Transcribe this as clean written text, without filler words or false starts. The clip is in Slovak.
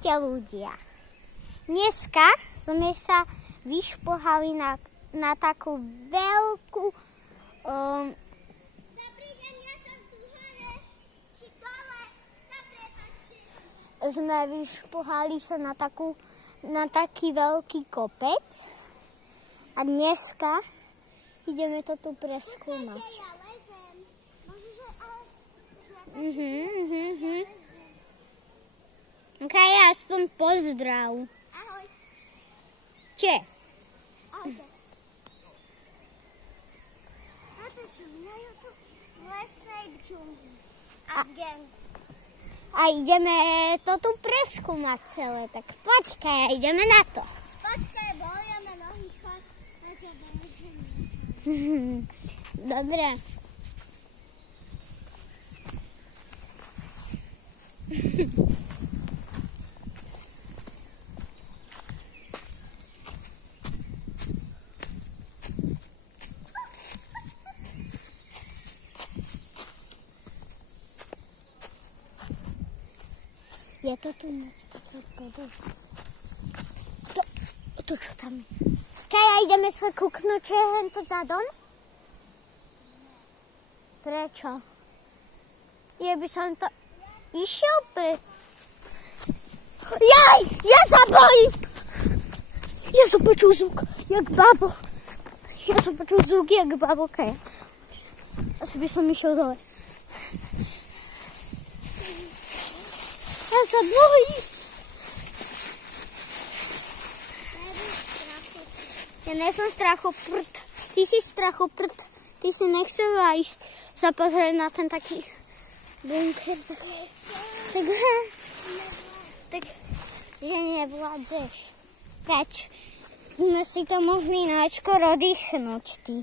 Ahojte ľudia. Dneska sme sa vyšplhali na takú veľkú... Sme vyšplhali sa na taký veľký kopec a dneska ideme to tu preskúmať. Ok, aspoň pozdrav. Ahoj. Če? Ahojte. Natáčam na YouTube v lesnej džungli. A ideme to tu preskúmať celé, tak počkaj, ideme na to. Počkaj, boliame nohy, choď. Dobre. Je to tu moc také podozrivé. To čo tam je? Kaja, ideme sa kúknúť, čo je hento za dom? Prečo? Ja by som to išiel Jaj! Ja sa bojím! Ja som počul zvuk, jak babo. Kaja. Asi by som išiel dole. Ja sa bojím. Ja nie som strachoprd. Ty si strachoprd. Ty si nechcela ísť sa pozrieť na ten taký bunker. Tak, že nevládeš. Peč, sme si to mohli najskôr oddychnúť, ty.